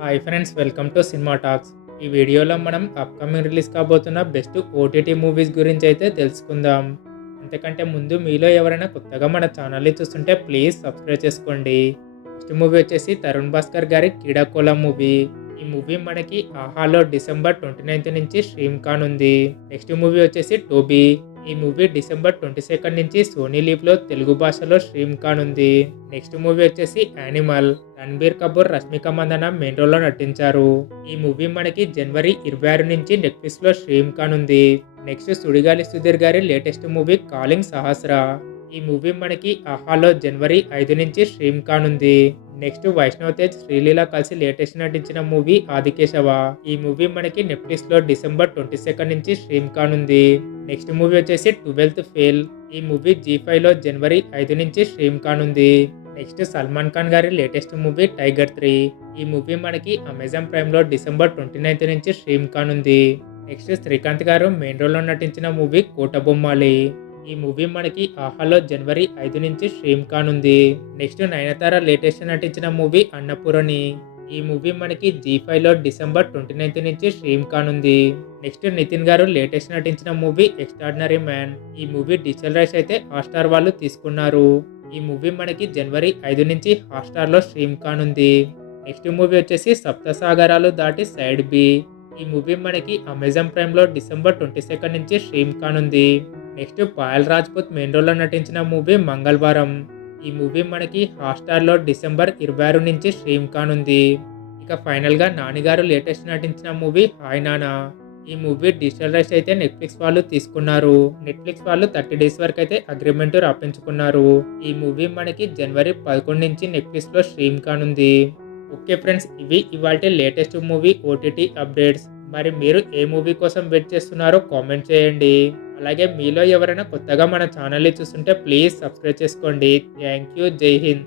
Hi friends, welcome to cinema talks. ఈ వీడియోలో మనం అప్కమింగ్ రిలీజ్ కాబోతున్న బెస్ట్ ఓటీటీ మూవీస్ గురించి అయితే తెలుసుకుందాం. అంతకంటే ముందు మీలో ఎవరైనా కొత్తగా మన ఛానల్ని చూస్తుంటే ప్లీజ్ సబ్స్క్రైబ్ చేసుకోండి. ఫస్ట్ మూవీ వచ్చేసి తరుణ్ భాస్కర్ గారి క్రీడాకోళం మూవీ. ఈ మూవీ మనకి ఆహాలో డిసెంబర్ 29 నుంచి స్ట్రీమ్ కానుంది. నెక్స్ట్ మూవీ వచ్చేసి టోబీ. ఈ మూవీ డిసెంబర్ 22 నుంచి సోనీ లీవ్లో తెలుగు భాషలో స్ట్రీమ్ కానుంది. నెక్స్ట్ మూవీ వచ్చేసి యానిమల్. రణబీర్ కపూర్, రష్మిక మందన మెయిన్ రోల్లో నటించారు. ఈ మూవీ మనకి జనవరి 26 నుంచి నెట్ఫ్లిక్స్ లో స్ట్రీమ్ కానుంది. నెక్స్ట్ సుడిగాలి సుధీర్ గారి లేటెస్ట్ మూవీ కాలింగ్ సహస్ర. ఈ మూవీ మనకి ఆహాలో జనవరి 5 నుంచి స్ట్రీమ్ కానుంది. నెక్స్ట్ వైష్ణవ్ తేజ్, శ్రీలీల కలిసి లేటెస్ట్ నటించిన మూవీ ఆదికేశవ. ఈ మూవీ మనకి నెట్ఫ్లిక్స్ లో డిసెంబర్ 22 నుంచి స్ట్రీమ్ కానుంది. నెక్స్ట్ మూవీ వచ్చేసి 12th ఫెయిల్. ఈ మూవీ జీ5 లో జనవరి 5 నుంచి స్ట్రీమ్ కానుంది. నెక్స్ట్ సల్మాన్ ఖాన్ గారి లేటెస్ట్ మూవీ టైగర్ 3. ఈ మూవీ మనకి అమెజాన్ ప్రైమ్ లో డిసెంబర్ 29 నుంచి స్ట్రీమ్ కానుంది. నెక్స్ట్ శ్రీకాంత్ గారు మెయిన్ రోల్లో నటించిన మూవీ కోటబొమ్మాలి. ఈ మూవీ మనకి ఆహాలో జనవరి 5 నుంచి స్ట్రీమ్ కానుంది. నెక్స్ట్ నయనతార లేటెస్ట్ నటించిన మూవీ అన్నపూరణి. ఈ మూవీ మనకి జీ5 లో డిసెంబర్ 29 నుంచి స్ట్రీమ్ కానుంది. నెక్స్ట్ నితిన్ గారు లేటెస్ట్ నటించిన మూవీ ఎక్స్ట్రాడినరీ మ్యాన్. ఈ మూవీ డిజిటల్ రైట్స్ అయితే హాట్స్టార్ వాళ్ళు తీసుకున్నారు. ఈ మూవీ మనకి జనవరి 5 నుంచి హాట్స్టార్ లో స్ట్రీమ్ కానుంది. నెక్స్ట్ మూవీ వచ్చేసి సప్తసాగరాలు దాటి సైడ్ బి. ఈ మూవీ మనకి అమెజాన్ ప్రైమ్ లో డిసెంబర్ 22 నుంచి స్ట్రీమ్ కానుంది. నెక్స్ట్ పాయల్ రాజ్పుత్ మెయిన్ రోల్లో నటించిన మూవీ మంగళవారం. ఈ మూవీ మనకి హాట్స్టార్ లో డిసెంబర్ 26 నుంచి స్ట్రీమ్ కానుంది. ఇక ఫైనల్ గా నాని గారు లేటెస్ట్ నటించిన మూవీ హాయ్ నానా. ఈ మూవీ డిజిటల్ రైట్స్ అయితే నెట్ఫ్లిక్స్ వాళ్ళు తీసుకున్నారు. నెట్ఫ్లిక్స్ వాళ్ళు 30 డేస్ వరకు అయితే అగ్రిమెంట్ రాపించుకున్నారు. ఈ మూవీ మనకి జనవరి 11 నుంచి నెట్ఫ్లిక్స్ లో స్ట్రీమ్ కానుంది. ఓకే ఫ్రెండ్స్, ఇవి ఇవాల్టి లేటెస్ట్ మూవీ ఓటీటీ అప్డేట్స్. మరి మీరు ఏ మూవీ కోసం వెయిట్ చేస్తున్నారో కామెంట్ చేయండి. అలాగే మీలో ఎవరైనా కొత్తగా మన ఛానల్ని చూస్తుంటే ప్లీజ్ సబ్స్క్రైబ్ చేసుకోండి. Thank you. జై హింద్.